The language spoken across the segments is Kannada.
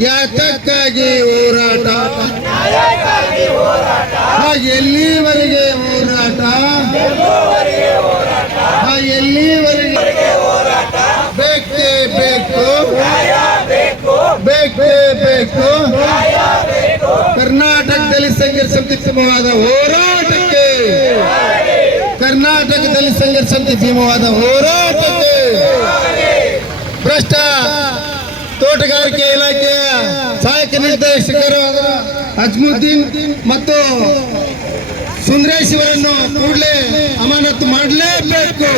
ಯಾತಕ್ಕಾಗಿ ಹೋರಾಟ? ಎಲ್ಲಿವರೆಗೆ ಹೋರಾಟ? ಎಲ್ಲಿವರೆಗೆ? ಬೇಕೇ ಬೇಕು. ಬೇಕೇ ಬೇಕು. ಕರ್ನಾಟಕದಲ್ಲಿ ಸಂಘರ್ಷ ಸಮಿತಿವಾದ ಹೋರಾಟಕ್ಕೆ. ಕರ್ನಾಟಕದಲ್ಲಿ ಸಂಘರ್ಷ ಜೀವವಾದ ಭೀಮವಾದ ಹೋರಾಟಕ್ಕೆ ಭ್ರಷ್ಟ ತೋಟಗಾರಿಕೆ ಇಲಾಖೆಯ ಸಹಾಯಕ ನಿರ್ದೇಶಕರು ಅಜ್ಮುದ್ದೀನ್ ಮತ್ತು ಸುಂದರೇಶ್ ಇವರನ್ನು ಕೂಡಲೇ ಅಮಾನತು ಮಾಡಲೇಬೇಕು.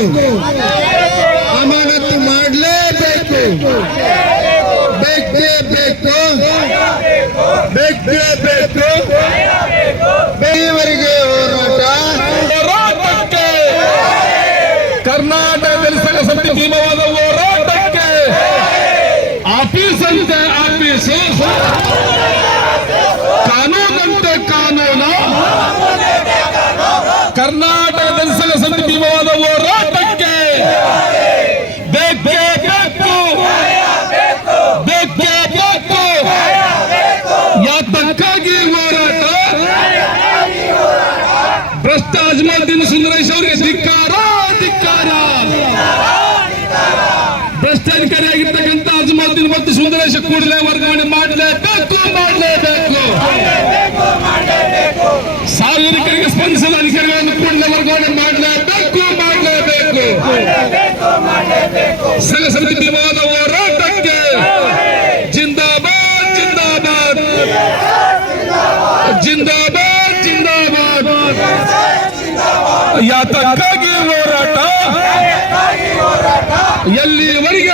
ಅಮಾನತು ಮಾಡಲೇಬೇಕು. ಬೇಕೇ ಬೇಕು. ಬೇಕೇ ಬೇಕು. ಬೇವರಿಗೆ ಹೋರಾಟ. ಹೋರಾಟಕ್ಕೆ. ಕರ್ನಾಟಕದಲ್ಲಿ ಸಂಘ ಸಮಿತಿ ಭೀಮವಾದ ಹೋರಾಟಕ್ಕೆ ಆಫೀಸ್ ಅಂತೆ ಆಫೀಸು ಕಾನೂನಂತೆ ಕಾನೂನು ಕರ್ನಾಟಕದಲ್ಲಿ ಸಂಘ ಸಮಿತಿ ಭೀಮವಾದ ಹೋರಾಟಕ್ಕೆ ಬೇಕೇ ಬೇಕು ಬೇಕೇ ಬೇಕು ಯಾತಕ್ಕಾಗಿ ಹೋರಾಟ ಭ್ರಷ್ಟ ಅಜ್ಮುದ್ದೀನ್ ಸುಂದರೇಶ್ ಅವರಿಗೆ ಧಿಕ್ಕಾರ ಧಿಕ್ಕಾರ ಅಜ್ಮುದ್ದೀನ್ ಮತ್ತು ಸುಂದರೇಶ ಕೂಡಲೇ ವರ್ಗಾವಣೆ ಮಾಡಲೇಬೇಕು ಮಾಡಲೇಬೇಕು. ಸಾರ್ವಜನಿಕರಿಗೆ ಸ್ಪಂದಿಸದ ಅಧಿಕಾರಿಗಳನ್ನು ಕೂಡಲೇ ವರ್ಗಾವಣೆ ಮಾಡಲೇಬೇಕು ಮಾಡಲೇಬೇಕು. ಸಲ ಸಮಿತಿ ಹೋರಾಟಕ್ಕೆ. ಜಿಂದಾಬಾದ್ ಜಿಂದಾಬಾದ್. ಜಿಂದಾಬಾದ್ ಜಿಂದಾಬಾದ್. ಯಾತಕ್ಕಾಗಿ ಹೋರಾಟ? ಎಲ್ಲಿವರೆಗೆ